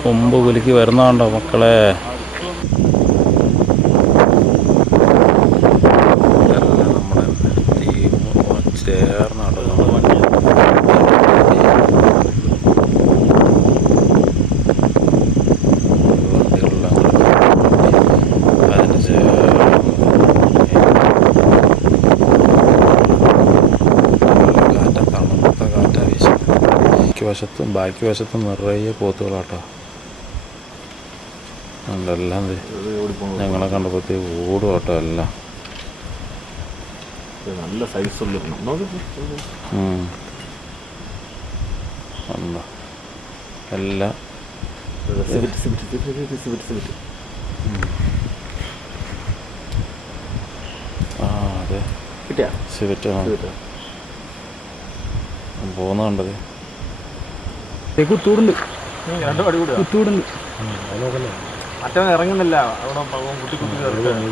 കൊമ്പ് കുലുക്കി വരുന്നതുണ്ടോ മക്കളെ ഇതെല്ലാം നമ്മുടെ ടീം ചേർന്നാണ് വണ്ടികളെല്ലാം കൂടെ അതിന് ചേർന്ന് കാറ്റ തണുത്ത കാറ്റാ വീശുന്നത് ബാക്കി വശത്തും ബാക്കി വശത്തും നിറയെ പോത്തുകളാട്ടോ. എല്ലാം ഞങ്ങളെ കണ്ടപ്പോഴത്തേ ഓടും കേട്ടോ എല്ലാം. നല്ല സൈസുള്ള എല്ലാം ആ അതെ. സിവറ്റ് പോകുന്നുണ്ടത് കുത്തൂടുണ്ട് രണ്ടും കുത്തൂടുണ്ട് മറ്റവൻ ഇറങ്ങുന്നില്ല. അവിടെ കുട്ടി കുട്ടി കിടക്കുകയാണ്.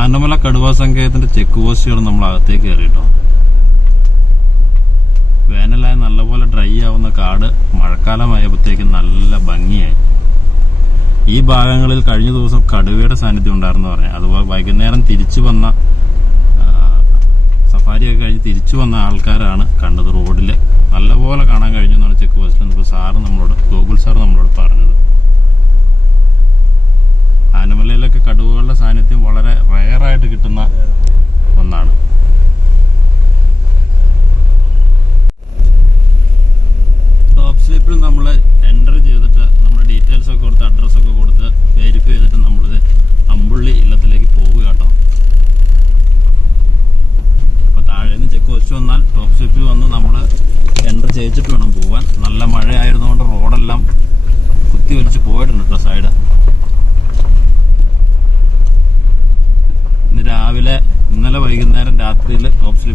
ആനമല കടുവാ സങ്കേതത്തിന്റെ ചെക്ക് പോസ്റ്റുകൾ നമ്മൾ അകത്തേക്ക് കയറിട്ടോ വേനലായ നല്ലപോലെ ഡ്രൈ ആവുന്ന കാട് മഴക്കാലമായപ്പോഴത്തേക്ക് നല്ല ഭംഗിയായി. ഈ ഭാഗങ്ങളിൽ കഴിഞ്ഞ ദിവസം കടുവയുടെ സാന്നിധ്യം ഉണ്ടായിരുന്നു പറഞ്ഞു. അതുപോലെ വൈകുന്നേരം തിരിച്ചു വന്ന സഫാരിയൊക്കെ കഴിഞ്ഞ് തിരിച്ചു വന്ന ആൾക്കാരാണ് കണ്ടത് റോഡിൽ നല്ലപോലെ കാണാൻ കഴിഞ്ഞു എന്നാണ് ചെക്ക് പോസ്റ്റിൽ നിന്ന് സാറ് നമ്മളോട് ഗോകുൽ സാർ നമ്മളോട് പറഞ്ഞത്. ആനമലയിലൊക്കെ കടുവകളുടെ സാന്നിധ്യം വളരെ റയറായിട്ട് കിട്ടുന്ന ഒന്നാണ്.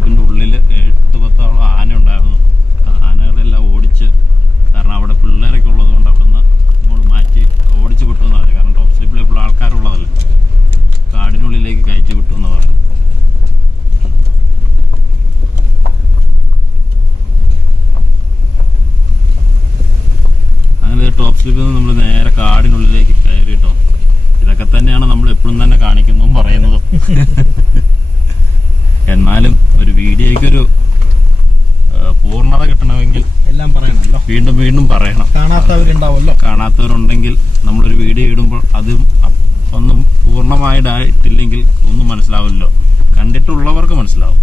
kulübünün വീണ്ടും പറയണം. കാണാത്തവരുണ്ടാവല്ലോ കാണാത്തവരുണ്ടെങ്കിൽ നമ്മളൊരു വീഡിയോ ഇടുമ്പോൾ അതും ഒന്നും പൂർണമായിട്ടായിട്ടില്ലെങ്കിൽ ഒന്നും മനസ്സിലാവില്ലല്ലോ. കണ്ടിട്ടുള്ളവർക്ക് മനസ്സിലാവും.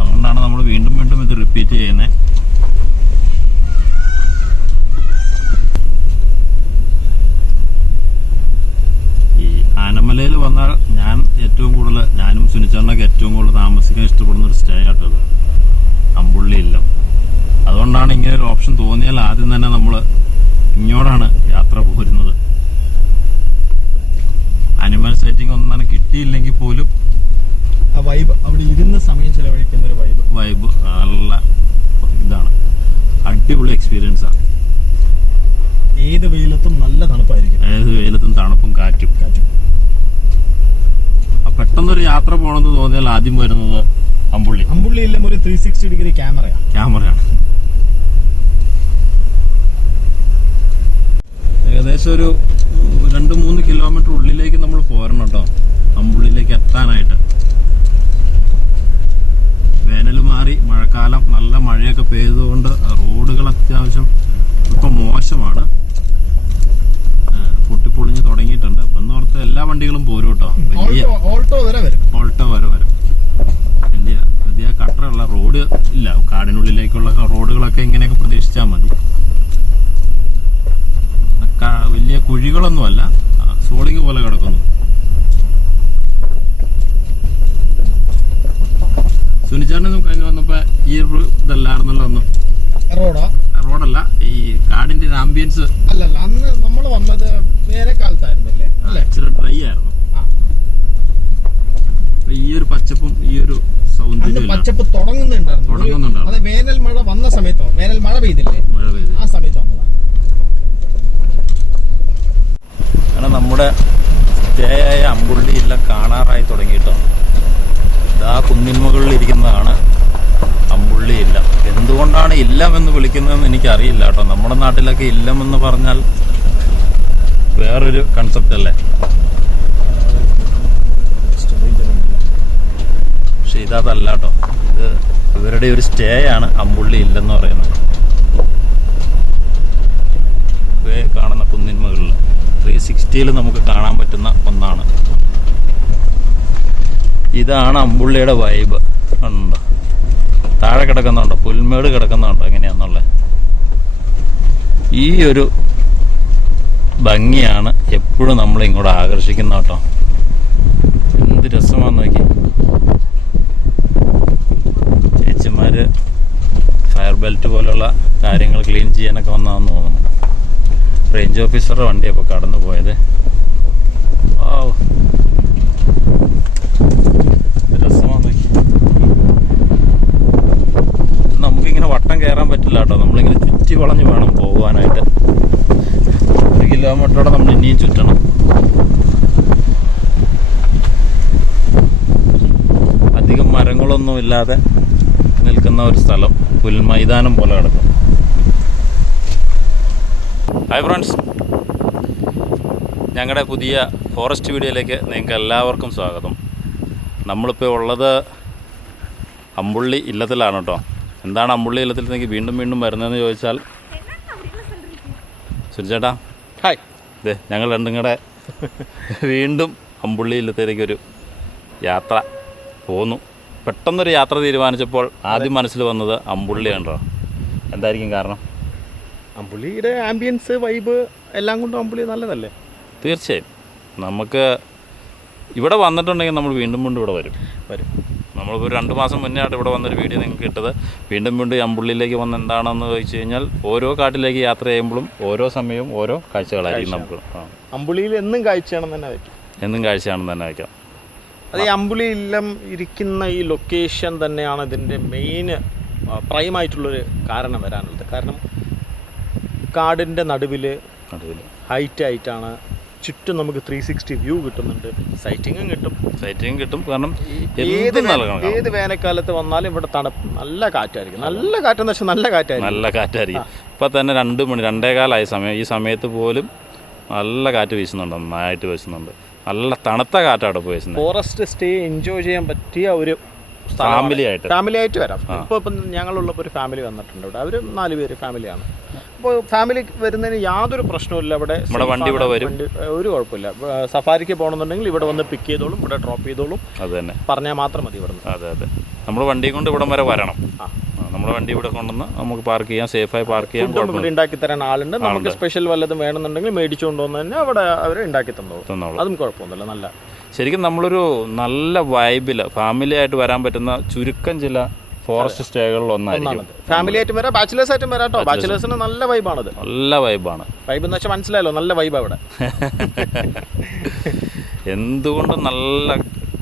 അതുകൊണ്ടാണ് നമ്മൾ വീണ്ടും വീണ്ടും ഇത് റിപ്പീറ്റ് ചെയ്യുന്നത് ഈ ആനമലയിൽ വന്നാൽ ഞാൻ ഏറ്റവും കൂടുതൽ ഞാനും സുനിച്ചണ്ണൊക്കെ ഏറ്റവും കൂടുതൽ താമസിക്കാൻ ഇഷ്ടപ്പെടുന്ന ഒരു സ്റ്റേ ആട്ടത് അമ്പുള്ളി ഇല്ലം അതുകൊണ്ടാണ് ഇങ്ങനെ ഒരു ഓപ്ഷൻ തോന്നിയാൽ ആദ്യം തന്നെ നമ്മൾ ഇങ്ങോട്ടാണ് യാത്ര പോരുന്നത്. അനിമൽ സെറ്റിംഗ് ഒന്നും തന്നെ കിട്ടിയില്ലെങ്കിൽ പോലും ആ വൈബ് അവിടെ ഇരുന്ന് സമയം ചെലവഴിക്കുന്ന ഒരു വൈബ് വൈബ് നല്ല ഇതാണ്. അടിപൊളി എക്സ്പീരിയൻസ് ആണ് ഏത് വെയിലത്തും നല്ല തണുപ്പായിരിക്കും. ഏത് വെയിലത്തും തണുപ്പും കാറ്റും. കാറ്റും. പെട്ടെന്നൊരു യാത്ര പോകണമെന്ന് തോന്നിയാൽ ആദ്യം വരുന്നത് അമ്പുള്ളി. അമ്പുള്ളി എല്ലാം ഒരു ത്രീ സിക്സ്റ്റി ഡിഗ്രി ക്യാമറയാണ് ക്യാമറയാണ് ഏകദേശം ഒരു രണ്ട് മൂന്ന് കിലോമീറ്റർ ഉള്ളിലേക്ക് നമ്മൾ പോരണം കേട്ടോ. അമ്പുള്ളിലേക്ക് എത്താനായിട്ട്. വേനൽ മാറി മഴക്കാലം നല്ല മഴയൊക്കെ പെയ്തുകൊണ്ട് റോഡുകൾ അത്യാവശ്യം ഇപ്പം മോശമാണ്. പൊട്ടിപ്പൊളിഞ്ഞ് തുടങ്ങിയിട്ടുണ്ട്. അപ്പം എന്നോർത്ത് എല്ലാ വണ്ടികളും പോരും കേട്ടോ. വലിയ ഓൾട്ടോ വരെ വരും. ഓൾട്ടോ വരെ വരും. വലിയ വലിയ കട്ടറുള്ള റോഡ് ഇല്ല. കാടിനുള്ളിലേക്കുള്ള റോഡുകളൊക്കെ ഇങ്ങനെയൊക്കെ പ്രതീക്ഷിച്ചാൽ മതി ക- വലിയ കുഴികളൊന്നുമല്ല സോളിങ് പോലെ കിടക്കുന്നു. സുനിച്ചാണ്ട് കഴിഞ്ഞ് വന്നപ്പോ ഈ ഇതല്ലായിരുന്നല്ലോ ഒന്നും റോഡാ? റോഡല്ല ഈ കാടിന്റെ ആംബിയൻസ് അല്ലല്ല അന്ന് നമ്മൾ വന്നത് വേനൽക്കാലത്തായിരുന്നല്ലേ അല്ലേ? ഇച്ചിരി ഡ്രൈ ആയിരുന്നു. ഈ ഒരു പച്ചപ്പും ഈ ഒരു സൗന്ദര്യം. പച്ചപ്പ് തുടങ്ങുന്നുണ്ടായിരുന്നു. തുടങ്ങുന്നുണ്ടായിരുന്നു. അത് വേനൽ മഴ വന്ന സമയത്തോ? വേനൽ മഴ പെയ്തില്ലേ? മഴ പെയ്ത്. ആ സമയത്ത് വന്നതാണ് അങ്ങനെ നമ്മുടെ സ്റ്റേ ആയ അമ്പുള്ളി എല്ലാം കാണാറായി തുടങ്ങിയിട്ടോ. ഇതാ കുന്നിൻ മുകളിൽ ഇരിക്കുന്നതാണ് ഇല്ലമെന്ന് വിളിക്കുന്നതെന്ന് എനിക്കറിയില്ല കേട്ടോ. നമ്മുടെ നാട്ടിലൊക്കെ ഇല്ലമെന്ന് പറഞ്ഞാൽ വേറൊരു കൺസെപ്റ്റ് അല്ലേ? പക്ഷെ ഇതല്ല കേട്ടോ. ഇത് ഇവരുടെ ഒരു സ്റ്റേ ആണ് അമ്പുള്ളി ഇല്ലെന്ന് പറയുന്നത്. കാണുന്ന സിക്സ്റ്റിയിൽ നമുക്ക് കാണാൻ പറ്റുന്ന ഒന്നാണ്. ഇതാണ് അമ്പുള്ളിയുടെ വൈബ് ഉണ്ടോ. താഴെ കിടക്കുന്നുണ്ടോ. പുൽമേട് കിടക്കുന്നുണ്ടോ. എങ്ങനെയാന്നുള്ളത് ഈ ഒരു ഭംഗിയാണ് എപ്പോഴും നമ്മളെ ഇങ്ങോട്ട് ആകർഷിക്കുന്ന കേട്ടോ. എന്ത് രസമാണെന്ന് നോക്കി. ചേച്ചിമാര് ഫയർ ബെൽറ്റ് പോലുള്ള കാര്യങ്ങൾ ക്ലീൻ ചെയ്യാനൊക്കെ വന്നതാന്ന് തോന്നുന്നു. റേഞ്ച് ഓഫീസറുടെ വണ്ടിയാണ് ഇപ്പോൾ കടന്നു പോയത്. എന്ത് രസമാന്ന് നമുക്കിങ്ങനെ വട്ടം കയറാൻ പറ്റില്ല കേട്ടോ. നമ്മളിങ്ങനെ ചുറ്റി വളഞ്ഞ് വേണം പോകാനായിട്ട്. ഒരു കിലോമീറ്ററോടെ നമ്മൾ ഇനിയും ചുറ്റണം. അധികം മരങ്ങളൊന്നും ഇല്ലാതെ നിൽക്കുന്ന ഒരു സ്ഥലം പുൽമൈതാനം പോലെ കിടക്കും. ഹായ് ഫ്രണ്ട്സ് ഞങ്ങളുടെ പുതിയ ഫോറസ്റ്റ് വീഡിയോയിലേക്ക് നിങ്ങൾക്ക് എല്ലാവർക്കും സ്വാഗതം. നമ്മളിപ്പോൾ ഉള്ളത് അമ്പുള്ളി ഇല്ലത്തിലാണ് കേട്ടോ. എന്താണ് അമ്പുള്ളി ഇല്ലത്തിൽ നിങ്ങൾക്ക് വീണ്ടും വീണ്ടും വരുന്നതെന്ന് ചോദിച്ചാൽ സുരചേട്ടാ ഹായ് ഇതേ ഞങ്ങൾ രണ്ടും കൂടെ വീണ്ടും അമ്പുള്ളി ഇല്ലത്തിലേക്ക് ഒരു യാത്ര പോന്നു. പെട്ടെന്നൊരു യാത്ര തീരുമാനിച്ചപ്പോൾ ആദ്യം മനസ്സിൽ വന്നത് അമ്പുള്ളിയാണ് കേട്ടോ. എന്തായിരിക്കും കാരണം? അമ്പുള്ളിയുടെ ആംബിയൻസ് വൈബ് എല്ലാം കൊണ്ടും അമ്പുള്ളി നല്ലതല്ലേ? തീർച്ചയായും. നമുക്ക് ഇവിടെ വന്നിട്ടുണ്ടെങ്കിൽ നമ്മൾ വീണ്ടും വീണ്ടും ഇവിടെ വരും. വരും. നമ്മളിപ്പോൾ ഒരു രണ്ട് മാസം മുന്നേ ആയിട്ട് ഇവിടെ വന്നൊരു വീഡിയോ നിങ്ങൾക്ക് ഇട്ടത് വീണ്ടും വീണ്ടും അമ്പുള്ളിയിലേക്ക് വന്ന് എന്താണെന്ന് ചോദിച്ചു കഴിഞ്ഞാൽ ഓരോ കാട്ടിലേക്ക് യാത്ര ചെയ്യുമ്പോഴും ഓരോ സമയവും ഓരോ കാഴ്ചകളായിരിക്കും നമുക്ക്. അമ്പുളിയിൽ അമ്പുള്ളിയിൽ എന്നും കാഴ്ചയാണെന്ന് തന്നെ വയ്ക്കാം. എന്നും കാഴ്ചയാണെന്ന് തന്നെ വയ്ക്കാം. അത് ഈ അമ്പുളി ഇല്ലം ഇരിക്കുന്ന ഈ ലൊക്കേഷൻ തന്നെയാണ് ഇതിന്റെ മെയിൻ പ്രൈമായിട്ടുള്ളൊരു കാരണം വരാനുള്ളത്. കാരണം കാടിന്റെ നടുവിൽ നടുവിൽ ഹൈറ്റ് ആയിട്ടാണ് ചുറ്റും നമുക്ക് ത്രീ സിക്സ്റ്റി വ്യൂ കിട്ടുന്നുണ്ട്. സൈറ്റിങ്ങും കിട്ടും. സൈറ്റിങ് കിട്ടും. കാരണം ഏത്. ഏത് വേനൽക്കാലത്ത് വന്നാലും ഇവിടെ തണുപ്പ്. നല്ല കാറ്റായിരിക്കും. നല്ല കാറ്റെന്ന് വെച്ചാൽ നല്ല കാറ്റായിരിക്കും. നല്ല കാറ്റായിരിക്കും. ഇപ്പം തന്നെ രണ്ട് മണി രണ്ടേകാലായ സമയം. ഈ സമയത്ത് പോലും നല്ല കാറ്റ് വീശുന്നുണ്ട്. നന്നായിട്ട് വീശുന്നുണ്ട്. നല്ല തണുത്ത കാറ്റാണ് ഇപ്പോൾ വീശുന്നത്. ഫോറസ്റ്റ് സ്റ്റേ എൻജോയ് ചെയ്യാൻ പറ്റിയ ഒരു ഫാമിലി ആയിട്ട്. ഫാമിലി ആയിട്ട് വരാം. ഇപ്പോൾ ഇപ്പം ഞങ്ങളുള്ളപ്പോൾ ഒരു ഫാമിലി വന്നിട്ടുണ്ട് ഇവിടെ. അവർ നാല് പേര് ഫാമിലിയാണ് ഫാമിലി വരുന്നതിന് യാതൊരു പ്രശ്നവുമില്ല. ഇവിടെ നമ്മുടെ വണ്ടി ഇവിടെ വരും. ഒരു കുഴപ്പമില്ല. സഫാരിക്ക് പോകണമെന്നുണ്ടെങ്കിൽ ഇവിടെ വന്ന് പിക്ക് ചെയ്തോളും ഇവിടെ ഡ്രോപ്പ് ചെയ്തോളും. അത് തന്നെ. പറഞ്ഞാൽ മാത്രം മതി ഇവിടെ അതെ അതെ. നമ്മൾ വണ്ടി കൊണ്ട് ഇവിടം വരെ വരണം. നമ്മുടെ വണ്ടി ഇവിടെ കൊണ്ടുവന്ന് നമുക്ക് പാർക്ക് ചെയ്യാം സേഫായി പാർക്ക് ചെയ്യാം ഇവിടെ ഉണ്ടാക്കി തരാൻ ആളുണ്ട്. നമുക്ക് സ്പെഷ്യൽ വല്ലതും വേണമെന്നുണ്ടെങ്കിൽ മേടിച്ചു കൊണ്ടുവന്ന് തന്നെ അവിടെ അവർ ഉണ്ടാക്കി തന്നോളൂ. അതും കുഴപ്പമൊന്നുമില്ല നല്ല. ശരിക്കും നമ്മളൊരു നല്ല വൈബിൽ ഫാമിലി ആയിട്ട് വരാൻ പറ്റുന്ന ചുരുക്കം ചില ഫോറസ്റ്റ് സ്റ്റേകളിൽ ഒന്നായിരിക്കും. ഫാമിലി ആയിട്ടും വരാം. ബാച്ചിലേഴ്സ് ആയിട്ടും വരാം കേട്ടോ. ബാച്ചിലേഴ്സിന് നല്ല വൈബാണത് നല്ല വൈബാണ് വൈബ് എന്ന് വെച്ചാൽ മനസ്സിലായല്ലോ നല്ല വൈബ് അവിടെ. എന്തുകൊണ്ടും നല്ല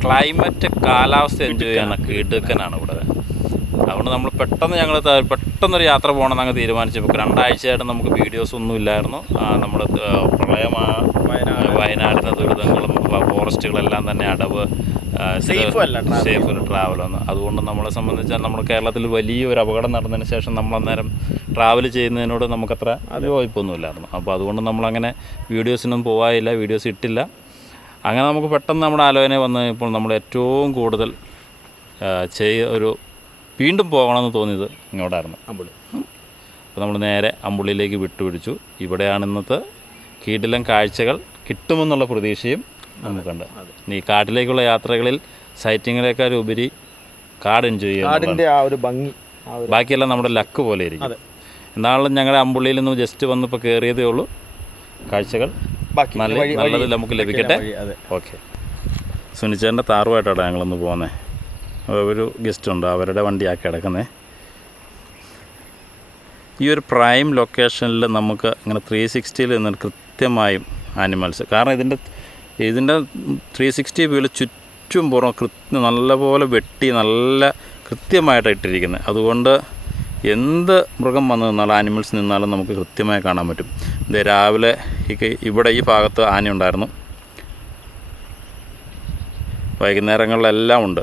ക്ലൈമറ്റ് കാലാവസ്ഥ എൻജോയ് ചെയ്യാനൊക്കെ ഇടുക്കനാണ് ഇവിടെ? അതുകൊണ്ട് നമ്മൾ പെട്ടെന്ന് ഞങ്ങൾ പെട്ടെന്നൊരു യാത്ര പോകണമെന്ന് അങ്ങ് തീരുമാനിച്ചപ്പോൾ രണ്ടാഴ്ചയായിട്ട് നമുക്ക് വീഡിയോസ് ഒന്നും ഇല്ലായിരുന്നു. നമ്മൾ പ്രളയമാണ്. വയനാടിന്റെ ദുരിതങ്ങളും ഫോറസ്റ്റുകളെല്ലാം തന്നെ അടവ്. സേഫ് ഒരു ട്രാവലാണ് അതുകൊണ്ട് നമ്മളെ സംബന്ധിച്ചാൽ നമ്മുടെ കേരളത്തിൽ വലിയൊരു അപകടം നടന്നതിന് ശേഷം നമ്മൾ അന്നേരം ട്രാവൽ ചെയ്യുന്നതിനോട് നമുക്കത്ര യോജിപ്പൊന്നുമില്ലായിരുന്നു. അപ്പോൾ അതുകൊണ്ട് നമ്മളങ്ങനെ വീഡിയോസിനൊന്നും പോകാനില്ല വീഡിയോസ് ഇട്ടില്ല. അങ്ങനെ നമുക്ക് പെട്ടെന്ന് നമ്മുടെ ആലോചന വന്ന് ഇപ്പോൾ നമ്മൾ ഏറ്റവും കൂടുതൽ ചെയ്യ ഒരു വീണ്ടും പോകണമെന്ന് തോന്നിയത് ഇങ്ങോട്ടായിരുന്നു. അമ്പുള്ളി അപ്പോൾ നമ്മൾ നേരെ അമ്പുള്ളിയിലേക്ക് വിട്ടുപിടിച്ചു. ഇവിടെയാണ് ഇന്നത്തെ കീടിലം കാഴ്ചകൾ കിട്ടുമെന്നുള്ള പ്രതീക്ഷയും നമുക്കുണ്ട് ഈ കാട്ടിലേക്കുള്ള യാത്രകളിൽ സൈറ്റിങ്ങിലേക്കാൾ ഉപരി കാട് എൻജോയ് ചെയ്യുക ആ ഒരു ഭംഗി ബാക്കിയെല്ലാം നമ്മുടെ ലക്ക് പോലെ ഇരിക്കും. അതെ. എന്നാലും ഞങ്ങളുടെ അമ്പുള്ളിയിൽ നിന്ന് ജസ്റ്റ് വന്നിപ്പോൾ കയറിയതേ ഉള്ളൂ. കാഴ്ചകൾ നല്ല നല്ലത് നമുക്ക് ലഭിക്കട്ടെ. ഓക്കെ. സുനിച്ചേന്റെ താറുമായിട്ടാണ് ഞങ്ങളൊന്ന് പോകുന്നത്. ഒരു ഗസ്റ്റ് ഉണ്ട് അവരുടെ വണ്ടിയാണ് കിടക്കുന്നത് ഈ ഒരു പ്രൈം ലൊക്കേഷനിൽ നമുക്ക് ഇങ്ങനെ ത്രീ സിക്സ്റ്റിയിൽ നിന്ന് കൃത്യമായും ആനിമൽസ് കാരണം ഇതിന്റെ ഇതിന്റെ ത്രീ സിക്സ്റ്റി വ്യൂവിൽ ചുറ്റും പുറം കൃത്യം നല്ലപോലെ വെട്ടി നല്ല കൃത്യമായിട്ട് ഇട്ടിരിക്കുന്നത്. അതുകൊണ്ട് എന്ത് മൃഗം വന്ന് നിന്നാലും ആനിമൽസ് നിന്നാലും നമുക്ക് കൃത്യമായി കാണാൻ പറ്റും. ഇത് രാവിലെ ഇവിടെ ഈ ഭാഗത്ത് ആന ഉണ്ടായിരുന്നു വൈകുന്നേരങ്ങളിലെല്ലാം ഉണ്ട്.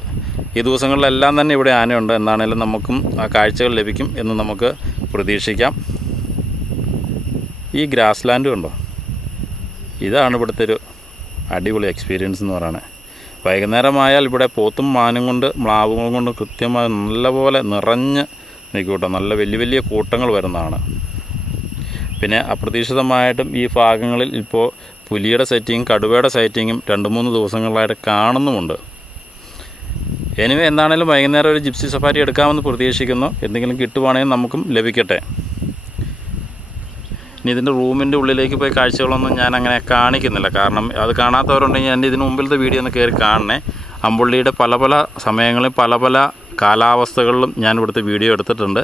ഈ ദിവസങ്ങളിലെല്ലാം തന്നെ ഇവിടെ ആനയുണ്ട്. എന്നാണേലും നമുക്കും ആ കാഴ്ചകൾ ലഭിക്കും എന്ന് നമുക്ക് പ്രതീക്ഷിക്കാം. ഈ ഗ്രാസ് ലാൻഡ് ഉണ്ടോ ഇതാണ് ഇവിടുത്തെ ഒരു അടിപൊളി എക്സ്പീരിയൻസ് എന്ന് പറയുന്നത് വൈകുന്നേരമായാൽ ഇവിടെ പോത്തും മാനും കൊണ്ട് മ്ലാവും കൊണ്ട് കൃത്യമായി നല്ലപോലെ നിറഞ്ഞ് നിൽക്കൂട്ടോ നല്ല വലിയ വലിയ കൂട്ടങ്ങൾ വരുന്നതാണ്. പിന്നെ അപ്രതീക്ഷിതമായിട്ടും ഈ ഭാഗങ്ങളിൽ ഇപ്പോൾ പുലിയുടെ സെറ്റിങ്ങും കടുവയുടെ സെറ്റിങ്ങും രണ്ട് മൂന്ന് ദിവസങ്ങളിലായിട്ട് കാണുന്നുമുണ്ട്. എനിവേ എന്താണേലും വൈകുന്നേരം ഒരു ജിപ്സി സഫാരി എടുക്കാമെന്ന് പ്രതീക്ഷിക്കുന്നു. എന്തെങ്കിലും കിട്ടുവാണെങ്കിൽ നമുക്കും ലഭിക്കട്ടെ. ഇനി ഇതിന്റെ റൂമിന്റെ ഉള്ളിലേക്ക് പോയി കാഴ്ചകളൊന്നും ഞാൻ അങ്ങനെ കാണിക്കുന്നില്ല. കാരണം അത് കാണാത്തവരുണ്ടെങ്കിൽ എന്റെ ഇതിന് മുമ്പിലത്തെ വീഡിയോ ഒന്ന് കയറി കാണണേ. അമ്പുള്ളിയുടെ പല പല സമയങ്ങളിൽ പല പല കാലാവസ്ഥകളിലും ഞാൻ ഇവിടുത്തെ വീഡിയോ എടുത്തിട്ടുണ്ട്.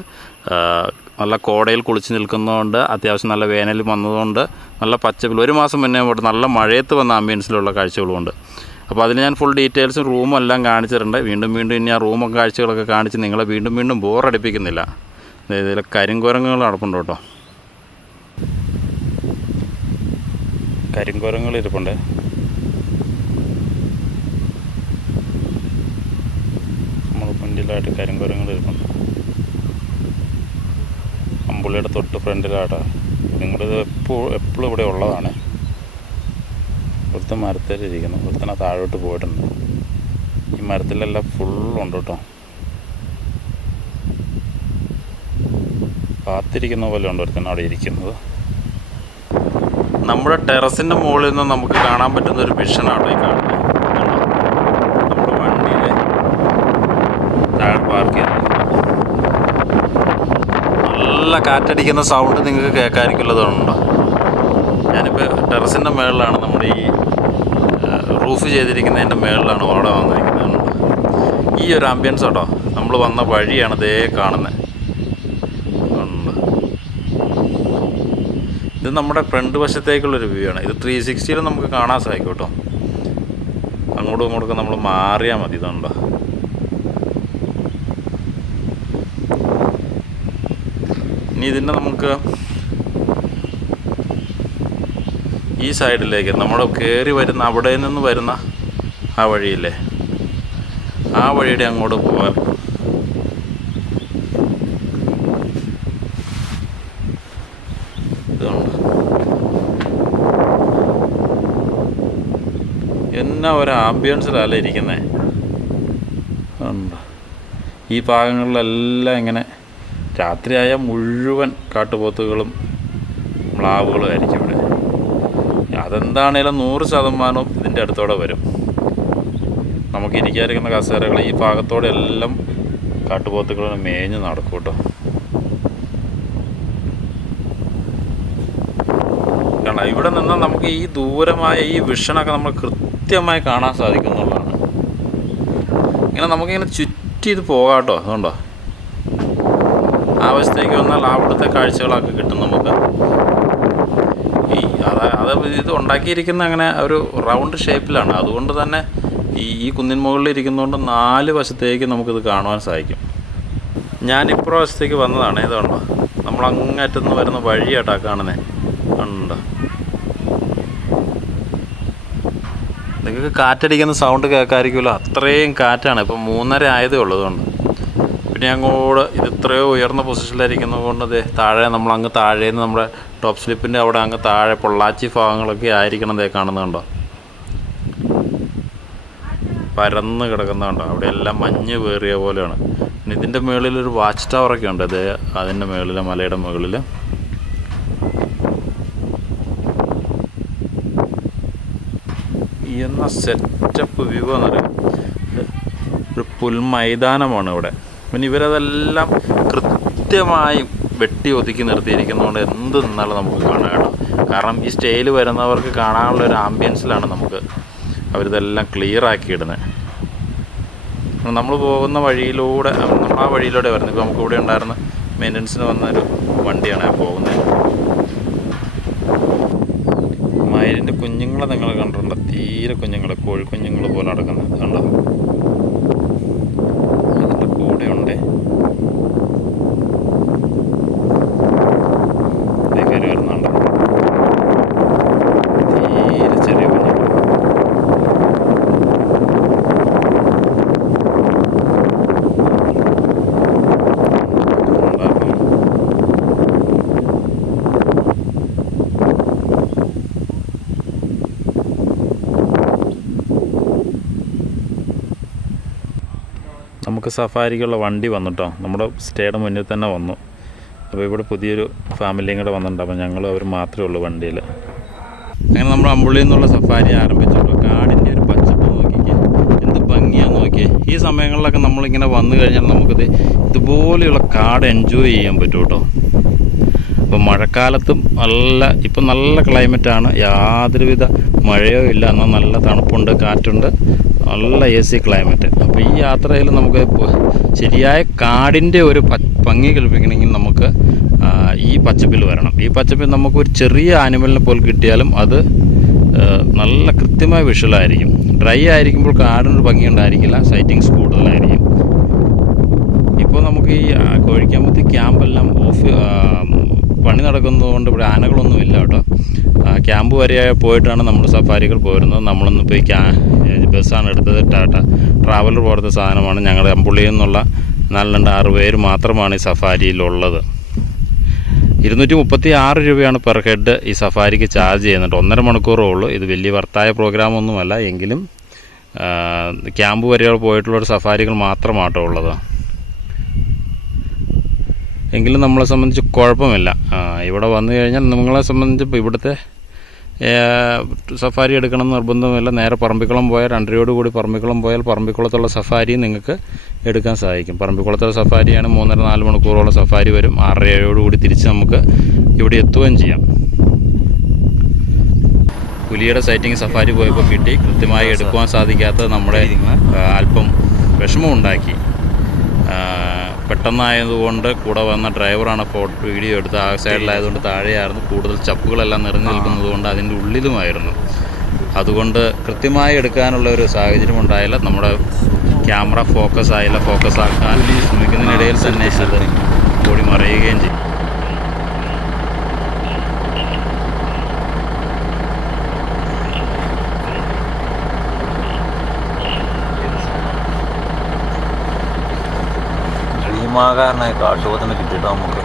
നല്ല കോടയിൽ കുളിച്ച് നിൽക്കുന്നതുകൊണ്ട് അത്യാവശ്യം നല്ല വേനൽ വന്നതുകൊണ്ട് നല്ല പച്ചപ്പിൽ ഒരു മാസം മുന്നേ ഇവിടെ നല്ല മഴയത്ത് വന്ന ആംബിയൻസിലുള്ള കാഴ്ചകളുമുണ്ട്. അപ്പോൾ അതിൽ ഞാൻ ഫുൾ ഡീറ്റെയിൽസും റൂമും എല്ലാം കാണിച്ചിട്ടുണ്ട്. വീണ്ടും വീണ്ടും ഇനി ആ റൂമും കാഴ്ചകളൊക്കെ കാണിച്ച് നിങ്ങളെ വീണ്ടും വീണ്ടും ബോറടിപ്പിക്കുന്നില്ല ഇതിൽ കരിങ്കുരങ്ങുകൾ നടപ്പുണ്ട് കേട്ടോ. കരിങ്കുരങ്ങൾ ഇരിപ്പുണ്ട്. നമ്മൾ കരിങ്കുരങ്ങൾ ഇരിപ്പുണ്ട്. അമ്പുള്ളിയുടെ തൊട്ട് ഫ്രണ്ടിലാട്ടാ നിങ്ങളിത് എപ്പോൾ എപ്പോഴും ഇവിടെ ഉള്ളതാണ്. ഇവിടുത്തെ മരത്തിലിരിക്കുന്നു ഇവിടുത്തെ താഴോട്ട് പോയിട്ടുണ്ട്. ഈ മരത്തിലെല്ലാം ഫുള്ളുണ്ട് കേട്ടോ. കാത്തിരിക്കുന്ന പോലെ ഉണ്ട് ഒരുത്തൻ അവിടെ ഇരിക്കുന്നത്. നമ്മുടെ ടെറസിന്റെ മുകളിൽ നിന്ന് നമുക്ക് കാണാൻ പറ്റുന്ന ഒരു വിഷനാണ് അവിടെ കാണുന്നത്? നമ്മുടെ വണ്ടിയിൽ താഴെ പാർക്ക് നല്ല കാറ്റടിക്കുന്ന സൗണ്ട് നിങ്ങൾക്ക് കേൾക്കാതിരിക്കുള്ളതുണ്ടോ ഞാനിപ്പോൾ ടെറസിന്റെ മുകളിലാണ് റൂഫ് ചെയ്തിരിക്കുന്നതിന്റെ മുകളിലാണ് അവിടെ വന്നിരിക്കുന്നത്. ഈ ഒരു ആംബിയൻസ് കേട്ടോ നമ്മൾ വന്ന വഴിയാണ് ദേ കാണുന്നത് ഇത് നമ്മുടെ ഫ്രണ്ട് വശത്തേക്കുള്ളൊരു വ്യൂ ആണ്. ഇത് ത്രീ സിക്സ്റ്റിയിൽ നമുക്ക് കാണാൻ സാധിക്കും കേട്ടോ. അങ്ങോട്ടും ഇങ്ങോട്ടും നമ്മൾ മാറിയാൽ മതി ഇതുണ്ടോ ഇനി ഇതിന്റെ നമുക്ക് ഈ സൈഡിലേക്ക് നമ്മൾ കയറി വരുന്ന അവിടെ നിന്ന് വരുന്ന ആ വഴിയില്ലേ? ആ വഴിയുടെ അങ്ങോട്ട് പോകാം ഇതുണ്ട്. എന്നാ ഒരു ആംബിയൻസിലല്ല ഇരിക്കുന്നത് ഉണ്ട്. ഈ ഭാഗങ്ങളിലെല്ലാം ഇങ്ങനെ രാത്രിയായ മുഴുവൻ കാട്ടുപോത്തുകളും മ്ലാവുകളും ആയിരിക്കും അതെന്താണേലും നൂറ് ശതമാനവും ഇതിന്റെ അടുത്തോടെ വരും. നമുക്ക് ഇരിക്കാതിരിക്കുന്ന കസേരകൾ ഈ ഭാഗത്തോടെ എല്ലാം കാട്ടുപോത്തുകളും മേഞ്ഞ് നടക്കും കേട്ടോ. കാരണം ഇവിടെ നിന്ന് നമുക്ക് ഈ ദൂരമായ ഈ വിഷനൊക്കെ നമ്മൾ കൃത്യമായി കാണാൻ സാധിക്കും എന്നുള്ളതാണ് ഇങ്ങനെ നമുക്കിങ്ങനെ ചുറ്റി ഇത് പോകാം കേട്ടോ അതുകൊണ്ടോ? ആവശ്യത്തേക്ക് വന്നാൽ അവിടുത്തെ കാഴ്ചകളൊക്കെ കിട്ടും നമുക്ക്. അത് ഇത് ഉണ്ടാക്കിയിരിക്കുന്ന അങ്ങനെ ഒരു റൗണ്ട് ഷേപ്പിലാണ്. അതുകൊണ്ട് തന്നെ ഈ ഈ കുന്നിൻ മുകളിൽ ഇരിക്കുന്നതുകൊണ്ട് നാല് വശത്തേക്ക് നമുക്കിത് കാണുവാൻ സാധിക്കും. ഞാൻ ഇപ്രാവശ്യത്തേക്ക് വന്നതാണ്. ഇതുണ്ടോ നമ്മൾ അങ്ങറ്റത്ത് വരുന്ന വഴിയാട്ടാ കാണുന്നത് ഉണ്ട് നിങ്ങൾക്ക് കാറ്റടിക്കുന്ന സൗണ്ട് കേൾക്കാതിരിക്കുമല്ലോ. അത്രയും കാറ്റാണ്. ഇപ്പം മൂന്നര ആയതേ ഉള്ളൂ ഉള്ളതുകൊണ്ട്. പിന്നെ അങ്ങോട്ട് ഇത് ഇത്രയോ ഉയർന്ന പൊസിഷനിലായിരിക്കുന്നത് കൊണ്ട് താഴെ നമ്മൾ അങ്ങ് താഴേന്ന് നമ്മുടെ ടോപ്പ് സ്ലിപ്പിന്റെ അവിടെ അങ്ങ് താഴെ പൊള്ളാച്ചി ഭാഗങ്ങളൊക്കെ ആയിരിക്കണം ഇതേ കാണുന്നുണ്ടോ പരന്ന് കിടക്കുന്നുണ്ടോ അവിടെ എല്ലാം മഞ്ഞ് വേറിയ പോലെയാണ്. പിന്നെ ഇതിന്റെ മുകളിൽ ഒരു വാച്ച് ടവറൊക്കെ ഉണ്ട്. അത് അതിന്റെ മുകളിൽ മലയുടെ മുകളിൽ എന്ന സെറ്റപ്പ് വ്യൂ എന്നറിയാം ഒരു പുൽമൈതാനമാണ് ഇവിടെ. പിന്നെ ഇവരതെല്ലാം കൃത്യമായി വെട്ടി ഒതുക്കി നിർത്തിയിരിക്കുന്നതുകൊണ്ട് എന്ത് നിന്നാലും നമുക്ക് കാണാം കേട്ടോ കാരണം ഈ സ്റ്റേയിൽ വരുന്നവർക്ക് കാണാനുള്ള ഒരു ആംബിയൻസിലാണ് നമുക്ക് അവരിതെല്ലാം ക്ലിയർ ആക്കി ഇടുന്നത് നമ്മൾ പോകുന്ന വഴിയിലൂടെ നമ്മൾ ആ വഴിയിലൂടെ വരുന്നത് ഇപ്പോൾ നമുക്ക് ഇവിടെ ഉണ്ടായിരുന്ന മെയിന്റനൻസിന് വന്നൊരു വണ്ടിയാണ് പോകുന്നത് മയിലിന്റെ കുഞ്ഞുങ്ങളെ നിങ്ങൾ കണ്ടിട്ടുണ്ട്? തീരെ കുഞ്ഞുങ്ങൾ കോഴിക്കുഞ്ഞുങ്ങൾ പോലെ നടക്കുന്നത്. കണ്ടോ അതിന്റെ കൂടെ ഉണ്ട് ദേ കയറി വരുന്നുണ്ട് തീരെ ചെറിയ കുഞ്ഞുങ്ങൾ ഉണ്ടായിരുന്നു. നമുക്ക് സഫാരിക്കുള്ള വണ്ടി വന്നിട്ടോ? നമ്മുടെ സ്റ്റേയുടെ മുന്നിൽ തന്നെ വന്നു. അപ്പോൾ ഇവിടെ പുതിയൊരു ഫാമിലിയും കൂടെ വന്നിട്ടുണ്ട്. അപ്പോൾ ഞങ്ങൾ അവർ മാത്രമേ ഉള്ളൂ വണ്ടിയിൽ. അങ്ങനെ നമ്മൾ അമ്പുള്ളിയിൽ നിന്നുള്ള സഫാരി ആരംഭിച്ചിട്ടോ കാടിന്റെ ഒരു പച്ചപ്പ് നോക്കിക്കേ. എന്ത് ഭംഗിയാന്ന് നോക്കിയേ. ഈ സമയങ്ങളിലൊക്കെ നമ്മളിങ്ങനെ വന്നു കഴിഞ്ഞാൽ നമുക്കിത് ഇതുപോലെയുള്ള കാട് എൻജോയ് ചെയ്യാൻ പറ്റും കേട്ടോ. അപ്പോൾ മഴക്കാലത്തും നല്ല ഇപ്പം നല്ല ക്ലൈമറ്റാണ് യാതൊരുവിധ മഴയോ ഇല്ല. എന്നാൽ നല്ല തണുപ്പുണ്ട് കാറ്റുണ്ട്. നല്ല എ സി ക്ലൈമറ്റ് അപ്പോൾ ഈ യാത്രയിൽ നമുക്ക് ശരിയായ കാടിന്റെ ഒരു ഭംഗി കൽപ്പിക്കണമെങ്കിൽ നമുക്ക് ഈ പച്ചപ്പിൽ വരണം. ഈ പച്ചപ്പിൽ നമുക്ക് ഒരു ചെറിയ ആനിമലിനെ പോലും കിട്ടിയാലും അത് നല്ല കൃത്യമായ വിഷലായിരിക്കും ഡ്രൈ ആയിരിക്കുമ്പോൾ കാടിനൊരു ഭംഗി ഉണ്ടായിരിക്കില്ല സൈറ്റിങ്സ് കൂടുതലായിരിക്കും. ഇപ്പോൾ നമുക്ക് ഈ കോഴിക്കാമ്പത്തി ക്യാമ്പെല്ലാം ഓഫ് പണി നടക്കുന്നതുകൊണ്ട് ഇവിടെ ആനകളൊന്നും ഇല്ല കേട്ടോ. ക്യാമ്പ് വരെ പോയിട്ടാണ് നമ്മൾ സഫാരികൾ പോയിരുന്നത് നമ്മളൊന്ന് പോയി ക്യാ ബസ്സാണ് എടുത്തത്. ടാറ്റ ട്രാവലർ പോലത്തെ സാധനമാണ്. ഞങ്ങളുടെ അമ്പുള്ളിയിൽ നിന്നുള്ള നാല് രണ്ട് ആറ് പേര് മാത്രമാണ് ഈ സഫാരിയിലുള്ളത്. ഇരുന്നൂറ്റി മുപ്പത്തി ആറ് രൂപയാണ് പെർ ഹെഡ് ഈ സഫാരിക്ക് ചാർജ് ചെയ്യുന്നുണ്ട് ഒന്നര മണിക്കൂറേ ഉള്ളൂ. ഇത് വലിയ വർത്തായ പ്രോഗ്രാമൊന്നുമല്ല എങ്കിലും ക്യാമ്പ് വരെ പോയിട്ടുള്ള സഫാരികൾ മാത്രമാട്ടോ ഉള്ളത്. എങ്കിലും നമ്മളെ സംബന്ധിച്ച് കുഴപ്പമില്ല. ഇവിടെ വന്നു കഴിഞ്ഞാൽ നിങ്ങളെ സംബന്ധിച്ച് ഇപ്പോൾ ഇവിടുത്തെ സഫാരി എടുക്കണം എന്ന് നിർബന്ധമില്ല നേരെ പറമ്പിക്കുളം പോയാൽ രണ്ടരയോട് കൂടി പറമ്പിക്കുളം പോയാൽ പറമ്പിക്കുളത്തുള്ള സഫാരി നിങ്ങൾക്ക് എടുക്കാൻ സാധിക്കും. പറമ്പിക്കുളത്തുള്ള സഫാരിയാണ് മൂന്നര നാല് മണിക്കൂറോളം സഫാരി വരും. ആറര ഏഴോട് കൂടി തിരിച്ച് നമുക്ക് ഇവിടെ എത്തുകയും ചെയ്യാം. പുലിയുടെ സൈറ്റിംഗ് സഫാരി പോയപ്പോൾ കിട്ടി. കൃത്യമായി എടുക്കുവാൻ സാധിക്കാത്തത് നമ്മുടെ അല്പം വിഷമമുണ്ടാക്കി. പെട്ടെന്നായതുകൊണ്ട് കൂടെ വന്ന ഡ്രൈവറാണ് ഫോട്ടോ വീഡിയോ എടുത്ത് ആ സൈഡിലായതുകൊണ്ട് താഴെയായിരുന്നു. കൂടുതൽ ചപ്പുകളെല്ലാം നിറഞ്ഞു നിൽക്കുന്നത് കൊണ്ട് അതിന്റെ ഉള്ളിലുമായിരുന്നു. അതുകൊണ്ട് കൃത്യമായി എടുക്കാനുള്ള ഒരു സാഹചര്യം ഉണ്ടായില്ല. നമ്മുടെ ക്യാമറ ഫോക്കസ് ആയില്ല. ഫോക്കസ് ആക്കാൻ ശ്രമിക്കുന്നതിനിടയിൽ തന്നെ അത് ഓടി മറിയുകയും ചെയ്യും ഭീമാകാരനായ കാട്ടുപോത്തിനെ കിട്ടിയിട്ട് നമുക്ക്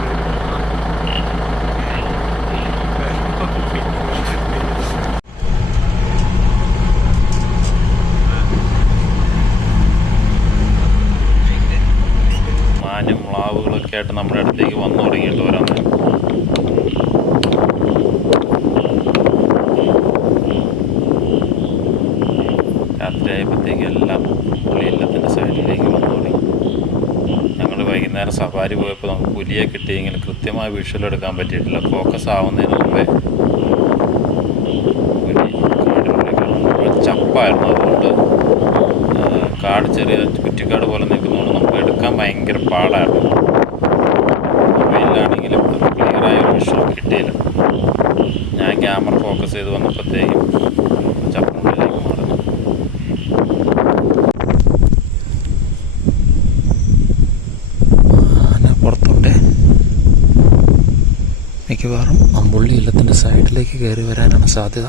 മാനും മ്ലാവുകളൊക്കെ ആയിട്ട് നമ്മുടെ അടുത്തേക്ക് വന്നു തുടങ്ങിയിട്ട് ഓരോന്ന് രാത്രിയായപ്പോഴത്തേക്ക് എല്ലാം പുലിയെല്ലത്തിന്റെ സൈഡിലേക്ക് വന്നു തുടങ്ങി ഞങ്ങൾ വൈകുന്നേരം സഫാരി പോയപ്പോൾ നമുക്ക് പുലിയെ കിട്ടിയെങ്കിൽ കൃത്യമായ വിഷ്വൽ എടുക്കാൻ പറ്റിയിട്ടില്ല. ഫോക്കസ് ആവുന്നതിന് മുമ്പേ പുലി കാടിനുള്ളിൽ ചപ്പായിരുന്നു. അതുകൊണ്ട് കാട് ചെറിയ കുറ്റിക്കാട് പോലെ നിൽക്കുന്നതുകൊണ്ട് നമുക്ക് എടുക്കാൻ ഭയങ്കര പാടായിരുന്നു. മൊബൈലിലാണെങ്കിലും ക്ലിയറായ ഒരു വിഷ്വൽ കിട്ടിയില്ല. ഞാൻ ക്യാമറ ഫോക്കസ് ചെയ്ത് വന്നപ്പോഴത്തേക്കും ചപ്പുള്ളിലേക്ക് മാറി ആന പുറത്തോട്ടെ അമ്പുള്ളി ഇല്ലത്തിന്റെ സൈഡിലേക്ക് കയറി വരാനാണ് സാധ്യത.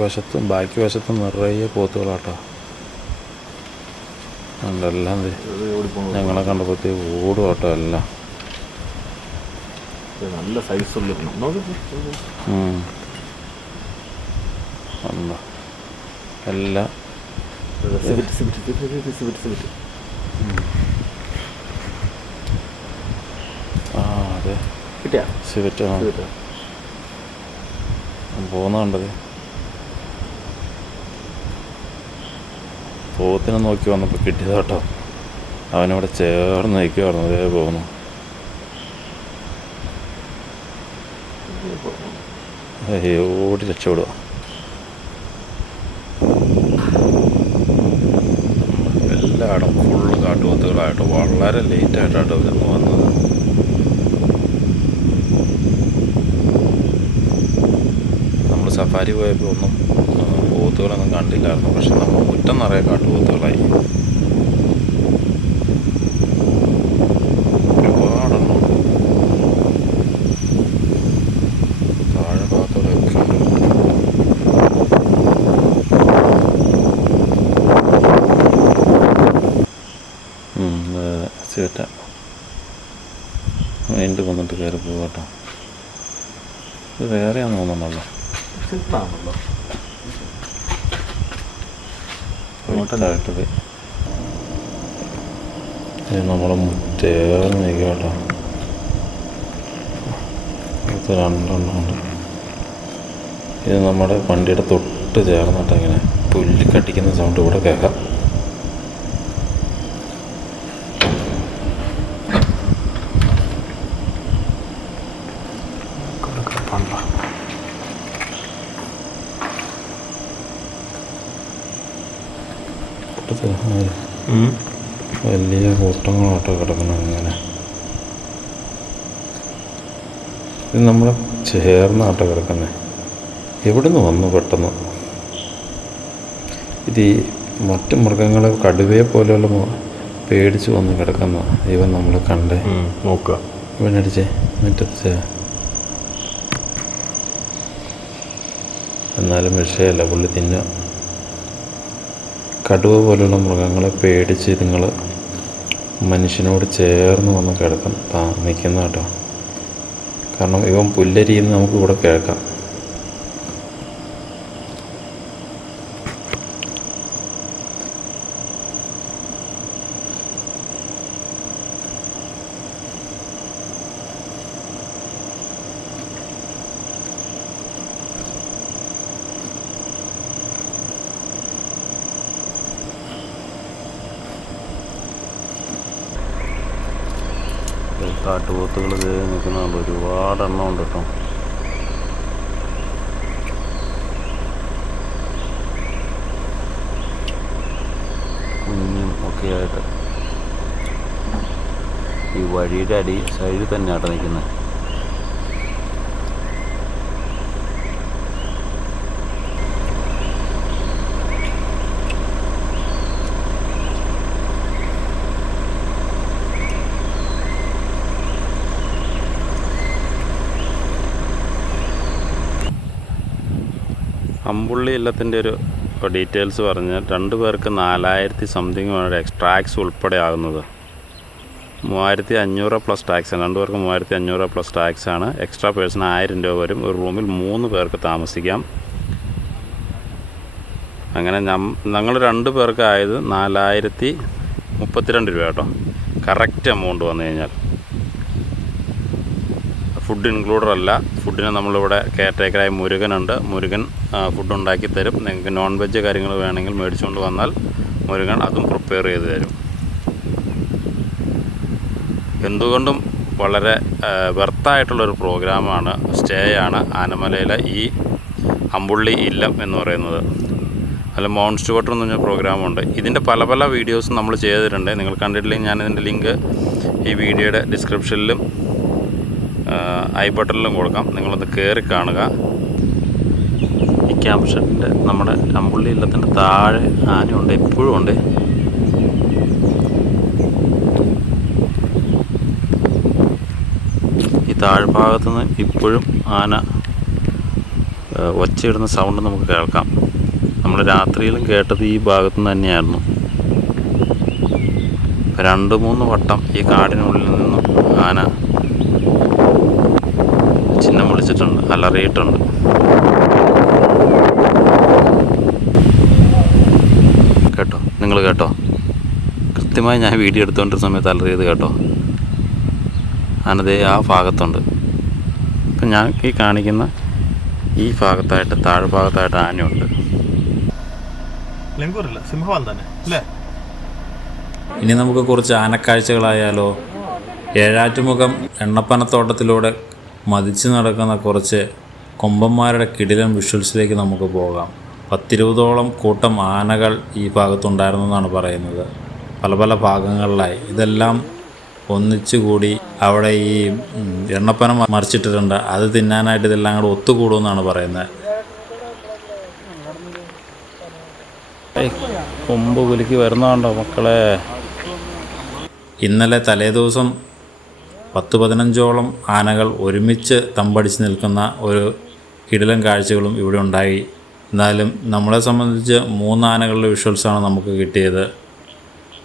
വശത്തും ബാക്കി വശത്തും നിറയെ പോത്തുകളാട്ടോ. എല്ലാം ഞങ്ങളെ കണ്ടപ്പോഴത്തേ ഓടും കേട്ടോ എല്ലാം നല്ല സൈസ്. അല്ല. എല്ലാം. ആ അതെ. കിട്ടിയാ? സിവറ്റ് ആ പോകുന്ന കണ്ടത് പോത്തിനെ നോക്കി വന്നപ്പോൾ കിട്ടിയതാ കേട്ടോ. അവനവിടെ ചേർന്ന് നിൽക്കുമായിരുന്നു അതേ പോകുന്നു. ഓടി രക്ഷപ്പെടുക. എല്ലായിടും ഫുള്ള് കാട്ടുപോത്തുകളായിട്ട് വളരെ ലേറ്റായിട്ടാട്ടോ ഇവരൊന്ന് വന്നത്. നമ്മൾ സഫാരി പോയപ്പോൾ ഒന്നും ആ, പോത്തുകളൊന്നും കണ്ടില്ലായിരുന്നു. പക്ഷെ നമ്മൾ മുറ്റം നിറയെ കാട്ടുപോത്തുകളായി ഒരുപാടെണ്ണം ഉണ്ട്. താഴെ ഭാഗത്തോടെയൊക്കെ ഉണ്ട് ഉം, അതെ, അതെ. സീറ്റ വീണ്ടും വന്നിട്ട് കയറി പോകാട്ടോ ഇത് വേറെയാന്ന് തോന്നുന്നല്ലോ സിമ്പിളാണല്ലോ താഴ്ത്തത് ഇത് നമ്മളെ ചേർന്ന് നിൽക്കുക കേട്ടോ. ഇത് രണ്ടെണ്ണം ഉണ്ട് ഇത് നമ്മുടെ വണ്ടിയുടെ തൊട്ട് ചേർന്നിട്ട് ഇങ്ങനെ പുല്ല് കട്ടിക്കുന്ന സൗണ്ട് ഇവിടെ കേൾക്കാം ഇത് ആ, വലിയ കൂട്ടങ്ങളാട്ടോ കിടക്കണം ഇങ്ങനെ ഇത് നമ്മളെ ചേർന്നാട്ടോ കിടക്കുന്നത് എവിടുന്ന് വന്നു പെട്ടെന്ന്? ഇത് ഈ മറ്റു മൃഗങ്ങളെ കടുവയെ പോലെയുള്ള പേടിച്ച് വന്ന് കിടക്കുന്ന ഇവൻ നമ്മൾ കണ്ടേ. നോക്കുക. ഇവനടിച്ചേ മുറ്റത്ത് എന്നാലും വിഷയമല്ല പുള്ളി തിന്ന. കടുവ പോലുള്ള മൃഗങ്ങളെ പേടിച്ച് നിങ്ങൾ മനുഷ്യനോട് ചേർന്ന് വന്ന് കിടക്കും താ നിൽക്കുന്ന കേട്ടോ. കാരണം ഇവൻ പുല്ലരിയെന്ന് നമുക്ക് ഇവിടെ കേൾക്കാം കാട്ടുപോത്തുകൾ നിൽക്കുന്നുണ്ട് ഒരുപാട് എണ്ണം ഉണ്ട് കേട്ടോ കുഞ്ഞും ഒക്കെ ആയിട്ട് ഈ വഴിയുടെ അടി സൈഡിൽ തന്നെയാട്ടോ നിൽക്കുന്നത് അമ്പുള്ളി ഇല്ലത്തിന്റെ ഒരു ഡീറ്റെയിൽസ് പറഞ്ഞാൽ രണ്ട് പേർക്ക് നാലായിരത്തി സംതിങ് ആണ് എക്സ്ട്രാക്സ് ഉൾപ്പെടെ ആകുന്നത്. മൂവായിരത്തി അഞ്ഞൂറ് പ്ലസ് ടാക്സ് ആണ്. രണ്ട് പേർക്ക് മൂവായിരത്തി അഞ്ഞൂറ് പ്ലസ് ടാക്സ് ആണ്. എക്സ്ട്രാ പേഴ്സൺ ആയിരം രൂപ വരും. ഒരു റൂമിൽ മൂന്ന് പേർക്ക് താമസിക്കാം. അങ്ങനെ ഞങ്ങൾ രണ്ട് പേർക്കായത് നാലായിരത്തി മുപ്പത്തിരണ്ട് രൂപ കേട്ടോ. കറക്റ്റ് എമൗണ്ട് വന്നു കഴിഞ്ഞാൽ. ഫുഡ് ഇൻക്ലൂഡഡ് അല്ല. ഫുഡിന് നമ്മളിവിടെ കെയർ ടേക്കറായ മുരുകനുണ്ട്. മുരുകൻ ഫുഡ് ഉണ്ടാക്കി തരും. നിങ്ങൾക്ക് നോൺ വെജ് കാര്യങ്ങൾ വേണമെങ്കിൽ മേടിച്ചുകൊണ്ട് വന്നാൽ മുരുകൻ അതും പ്രിപ്പയർ ചെയ്ത് തരും. എന്തുകൊണ്ടും വളരെ വെർത്തായിട്ടുള്ളൊരു പ്രോഗ്രാമാണ് സ്റ്റേ ആണ് ആനമലയിലെ ഈ അമ്പുള്ളി ഇല്ലം എന്ന് പറയുന്നത്. അല്ല മൗണ്ട് സ്റ്റുവർട്ട് എന്ന് പറഞ്ഞ പ്രോഗ്രാമുണ്ട് ഇതിന്റെ പല പല വീഡിയോസും നമ്മൾ ചെയ്തിട്ടുണ്ട്. നിങ്ങൾ കണ്ടിട്ടില്ലെങ്കിൽ ഞാനിതിന്റെ ലിങ്ക് ഈ വീഡിയോയുടെ ഡിസ്ക്രിപ്ഷനിലും ഐ ബട്ടണിലും കൊടുക്കാം. നിങ്ങളൊന്ന് കയറി കാണുക. ഈ ക്യാമ്പ് ഷെഡിന്റെ നമ്മുടെ അമ്പുള്ളി ഇല്ലത്തിന്റെ താഴെ ആനയുണ്ട് എപ്പോഴും ഉണ്ട്. ഈ താഴ്ഭാഗത്ത് നിന്ന് ഇപ്പോഴും ആന ഒച്ചയിടുന്ന സൗണ്ട് നമുക്ക് കേൾക്കാം. നമ്മൾ രാത്രിയിലും കേട്ടത് ഈ ഭാഗത്തു നിന്ന് തന്നെയായിരുന്നു. രണ്ട് മൂന്ന് വട്ടം ഈ കാടിനുള്ളിൽ നിന്നും ആന ചിഹ്നം വിളിച്ചിട്ടുണ്ട് അലറിയിട്ടുണ്ട്. കേട്ടോ? നിങ്ങൾ കേട്ടോ? കൃത്യമായി ഞാൻ വീഡിയോ എടുത്തുകൊണ്ടിരുന്ന സമയത്ത് അലറിയത് കേട്ടോ? ആനതേ ആ ഭാഗത്തുണ്ട്. അപ്പം ഞാൻ ഈ കാണിക്കുന്ന ഈ ഭാഗത്തായിട്ട് താഴ്ഭാഗത്തായിട്ട് ആനയുണ്ട്. തന്നെ അല്ലേ? ഇനി നമുക്ക് കുറച്ച് ആനക്കാഴ്ചകളായാലോ? ഏഴാറ്റുമുഖം എണ്ണപ്പനത്തോട്ടത്തിലൂടെ മതിച്ചു നടക്കുന്ന കുറച്ച് കൊമ്പന്മാരുടെ കിടിലൻ വിഷ്വൽസിലേക്ക് നമുക്ക് പോകാം. പത്തിരുപതോളം കൂട്ടം ആനകൾ ഈ ഭാഗത്തുണ്ടായിരുന്നെന്നാണ് പറയുന്നത്. പല പല ഭാഗങ്ങളിലായി. ഇതെല്ലാം ഒന്നിച്ചുകൂടി അവിടെ ഈ എണ്ണപ്പനം മറിച്ചിട്ടിട്ടുണ്ട്. അത് തിന്നാനായിട്ട് ഇതെല്ലാം കൂടെ ഒത്തുകൂടുമെന്നാണ് പറയുന്നത്. കൊമ്പ് കുലുക്കി വരുന്നതുണ്ടോ മക്കളെ? ഇന്നലെ തലേദിവസം പത്ത് പതിനഞ്ചോളം ആനകൾ ഒരുമിച്ച് തമ്പടിച്ച് നിൽക്കുന്ന ഒരു കിടിലൻ കാഴ്ചകളും ഇവിടെ ഉണ്ടായി. എന്നാലും നമ്മളെ സംബന്ധിച്ച് മൂന്ന് ആനകളുടെ വിഷ്വൽസാണ് നമുക്ക് കിട്ടിയത്.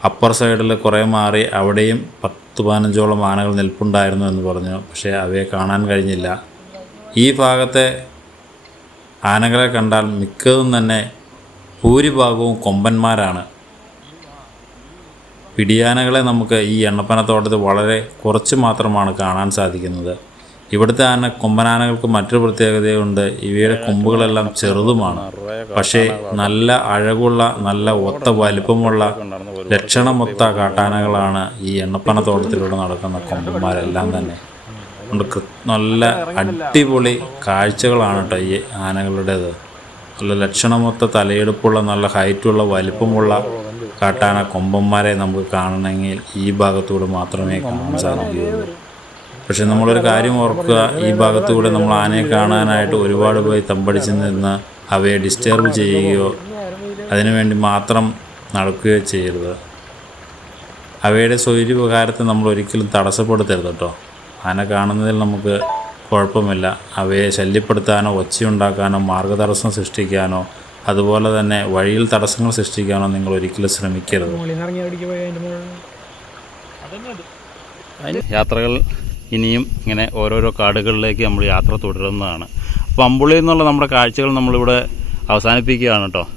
അപ്പർ സൈഡിൽ കുറേ മാറി അവിടെയും പത്ത് പതിനഞ്ചോളം ആനകൾ നിൽപ്പുണ്ടായിരുന്നു എന്ന് പറഞ്ഞു. പക്ഷേ അവയെ കാണാൻ കഴിഞ്ഞില്ല. ഈ ഭാഗത്തെ ആനകളെ കണ്ടാൽ മിക്കതും തന്നെ ഭൂരിഭാഗവും കൊമ്പന്മാരാണ്. പിടിയാനകളെ നമുക്ക് ഈ എണ്ണപ്പനത്തോട്ടത്തിൽ വളരെ കുറച്ച് മാത്രമാണ് കാണാൻ സാധിക്കുന്നത്. ഇവിടുത്തെ ആന കൊമ്പനാനകൾക്ക് മറ്റൊരു പ്രത്യേകതയുണ്ട്. ഇവയുടെ കൊമ്പുകളെല്ലാം ചെറുതുമാണ്. പക്ഷേ നല്ല അഴകുള്ള നല്ല ഒത്ത വലിപ്പമുള്ള ലക്ഷണമൊത്ത കാട്ടാനകളാണ് ഈ എണ്ണപ്പനത്തോട്ടത്തിലൂടെ നടക്കുന്ന കൊമ്പന്മാരെല്ലാം തന്നെ. അതുകൊണ്ട് നല്ല അടിപൊളി കാഴ്ചകളാണ് കേട്ടോ ഈ ആനകളുടേത്. നല്ല ലക്ഷണമൊത്ത തലയെടുപ്പുള്ള നല്ല ഹൈറ്റുള്ള വലിപ്പമുള്ള കാട്ടാന കൊമ്പന്മാരെ നമുക്ക് കാണണമെങ്കിൽ ഈ ഭാഗത്തൂടെ മാത്രമേ കാണാൻ സാധിക്കുകയുള്ളൂ പക്ഷെ നമ്മളൊരു കാര്യം ഓർക്കുക ഈ ഭാഗത്തൂടെ നമ്മൾ ആനയെ കാണാനായിട്ട് ഒരുപാട് പോയി തമ്പടിച്ച് നിന്ന് അവയെ ഡിസ്റ്റർബ് ചെയ്യുകയോ അതിനുവേണ്ടി മാത്രം നടക്കുകയോ ചെയ്യരുത്. അവയുടെ സ്വൈര്യവികാരത്തെ നമ്മൾ ഒരിക്കലും തടസ്സപ്പെടുത്തരുത് കേട്ടോ. ആന കാണുന്നതിൽ നമുക്ക് കുഴപ്പമില്ല. അവയെ ശല്യപ്പെടുത്താനോ ഒച്ചയുണ്ടാക്കാനോ മാർഗതടസ്സം സൃഷ്ടിക്കാനോ അതുപോലെ തന്നെ വഴിയിൽ തടസ്സങ്ങൾ സൃഷ്ടിക്കാനോ നിങ്ങൾ ഒരിക്കലും ശ്രമിക്കരുത്. യാത്രകൾ ഇനിയും ഇങ്ങനെ ഓരോരോ കാടുകളിലേക്ക് നമ്മൾ യാത്ര തുടരുന്നതാണ്. അപ്പോൾ അമ്പുള്ളി എന്നുള്ള നമ്മുടെ കാഴ്ചകൾ നമ്മളിവിടെ അവസാനിപ്പിക്കുകയാണ് കേട്ടോ.